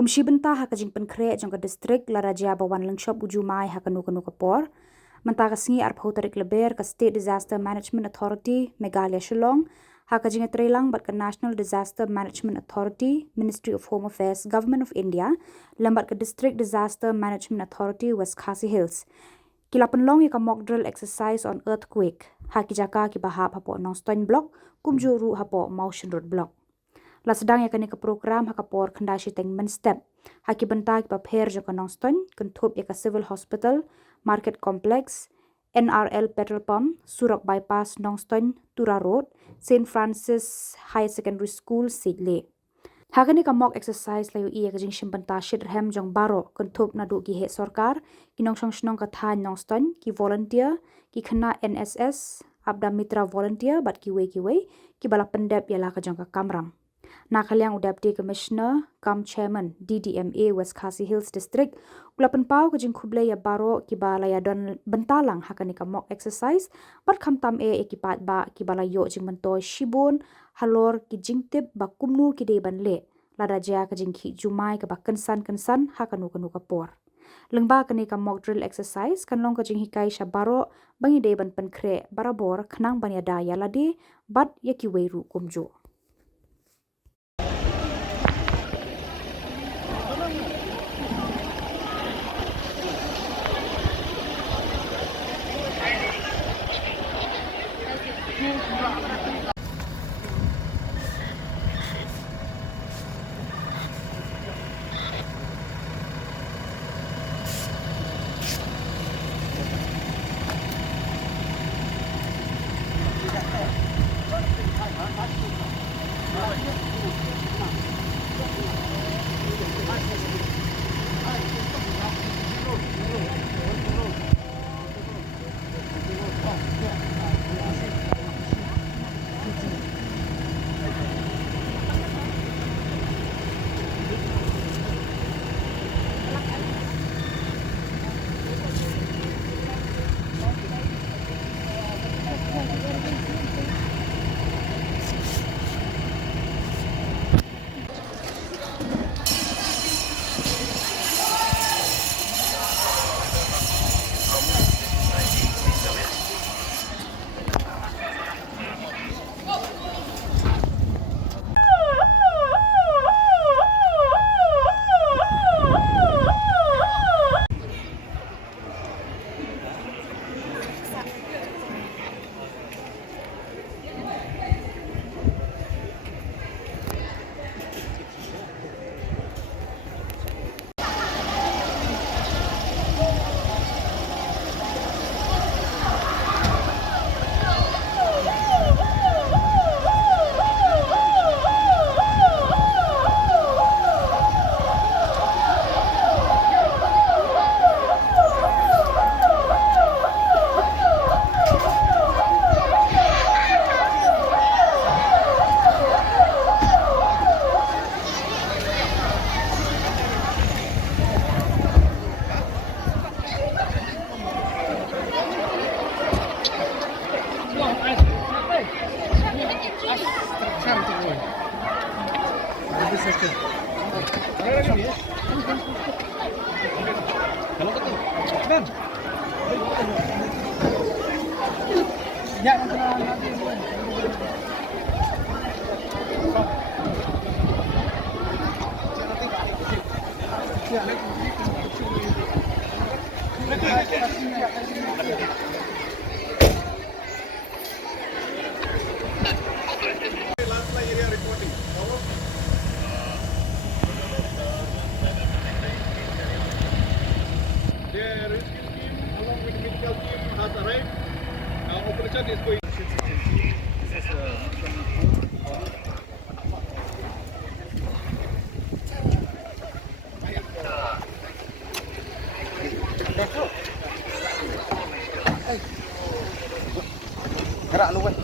Kumshi Bynta haka jing Pynkhreh jong ka distrik Lada bawan lengshop Jumai haka nu Khubor. Mentaka singi arpau tarik leber ka State Disaster Management Authority Meghalaya Shillong haka jing trelang bat ka National Disaster Management Authority Ministry of Home Affairs Government of India lambat ka District Disaster Management Authority West Khasi Hills. Kila penlong ka mock drill exercise on earthquake haki jaka ki bahap hapo Nongstoin block kumjuru hapo Motion Road block. La sedang yakani ke program hakapor kendasi teng menstep haki Bynta ki paper jo Nongstoin kentup ya ka civil hospital market complex NRL petrol pump Surok bypass Nongstoin Tura road St Francis High Secondary School Sidle. Hakani ka mock exercise layu iya ka jing Shim Bynta shidrhem jong baro kentup nadu ki he sorkar ki nongsong snong ka tha Nongstoin ki volunteer ki khana NSS abda mitra volunteer bat ki we ki bala pendep yala ka jong ka kamram. Nakaliang Deputy Commissioner kam Chairman DDMA West Khasi Hills District ulapan pau ke Jingkhih ya baro ki balaya don bentalang hakani ka mock exercise bat kham tam ki Paidbah ki balayo jing mentoi shibun halor ki jingtip ba kumnu ki de ban le Lada ka Jingkhih Jumai ka ba kensan hakanu ka por. Lengba kani ka mock drill exercise kan long ka Jingkhih shabaro bangi de ban Pynkhreh barabor khnang banyada yalade bat yaki weiru kumjo. Gerak lu kan.